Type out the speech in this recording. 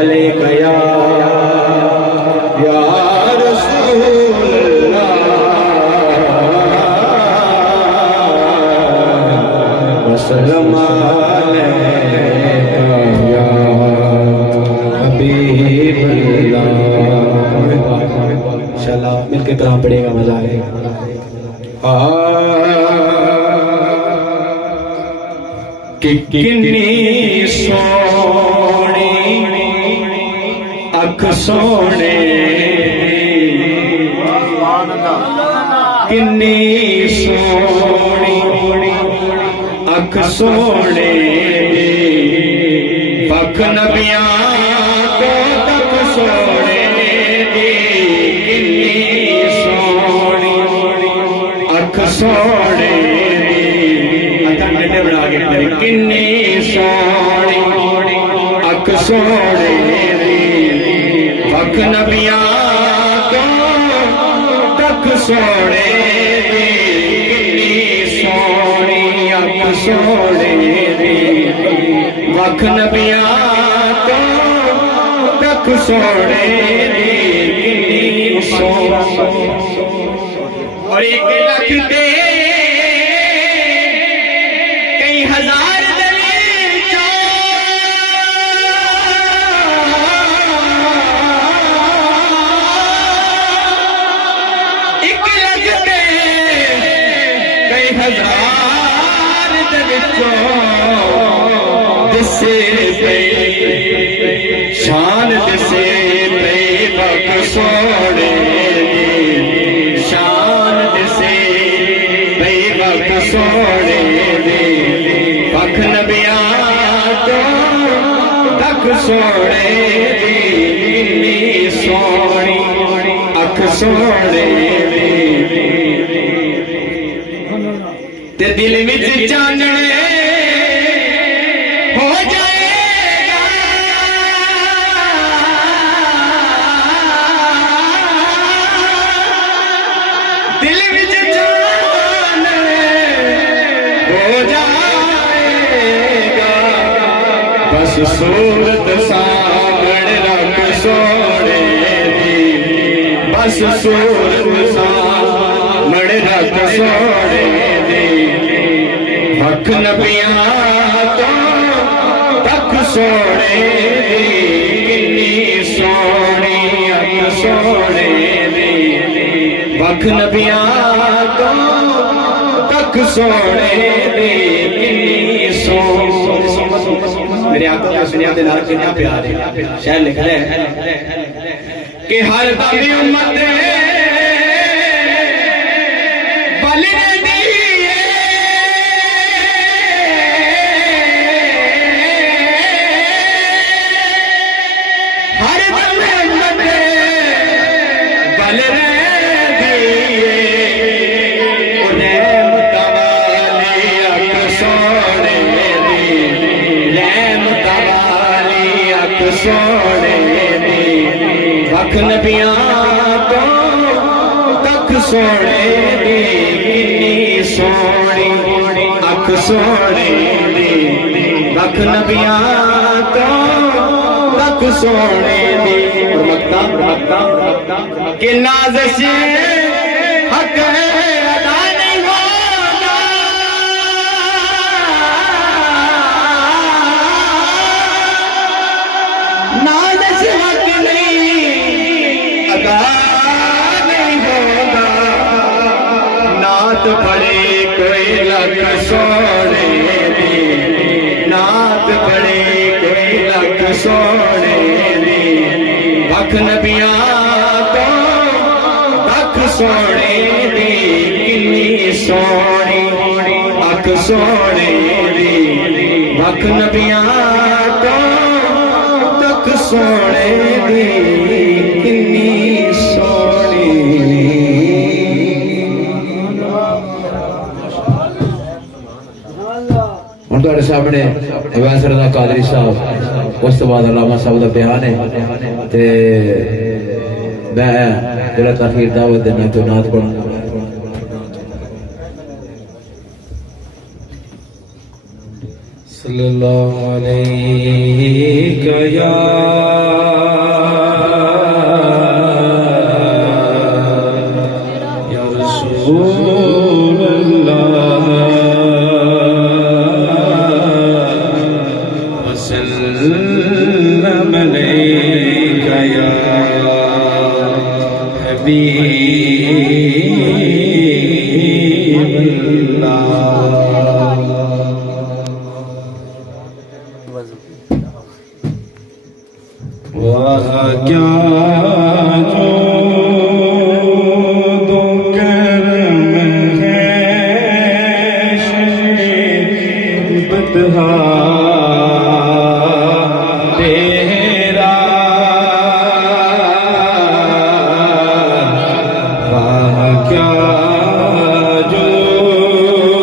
علیک یا رسول اللہ وسلم علیک یا حبیب اللہ. انشاءاللہ مل کے کلام پڑھے گا، مزہ آئے گا. کہ کنی سونی اکھ سونے، کنی سونی اکھ سونے، پک نبیاں کو تک سونے دی. کنی سونی اکھ سونے دی، اتھا بڑھا کے پڑھے. کنی سونی اکھ سونے دی، پک نبیاں کو تک سونے دی. کنی سونی اکھ سونے دی، پک نبیاں کو تک سونے دی. کنی سونی اور ایک لکھ دے کئی ہزار دلیل ایک لکھ دے کئی ہزار دلیل دسے پہ شان دسے پہ بک سوڑے دی. شان دسے پہ بک سوڑے دی، پک نبیاں تو تک سوڑے دی. کنی سونی اکھ سوڑے دی، تے دل وچ چاننے ہو جائے گا. دل وچ چاننے ہو جائے گا. بس صورت سامنے رکھ سوڑے دی، بس صورت سامنے رکھ سوڑے دی. حق نبیاں تو تک سوڑے دی. کنی سونی اکھ سوڑے دی، حق نبیاں تو تک سوڑے دی. کنی سونی میرے آقا کے سنیا دے نار کنیا پیارے شہر لکھ رہے ہیں کہ ہر دم امت بلے دیئے ہر دم امت بلے دیئے انہیں متوالی اکھ سوڑے دی. رحم توالی اکھ سوڑے دی، پک نبیاں تو تک سوڑے دی. کنی سونی اکھ سوڑے دی، پک نبیاں تو تک سوڑے دی. مکتا کہ نازش حق ادا نہیں ہوگا، نازش حق نہیں ادا نہیں ہوگا. نعت پڑھے کوئی لکھ سوڑے دی، نعت پڑھے کوئی لکھ سوڑے دی. پک نبیاں تو تک سوڑے دی. کنی سونی اکھ سوڑے دی، پک نبیاں تو تک سوڑے دی. کنی سونی. ہوں تھوڑے سامنے ویس رضا قادری صاحب، اس تو بعد علامہ صاحب کا بیان ہے. میں بلا تاخیر دعوت دینا تو نعت پڑھوں. صلی اللہ علیہ یا وسلم عليك يا حبيب الله وكان بدها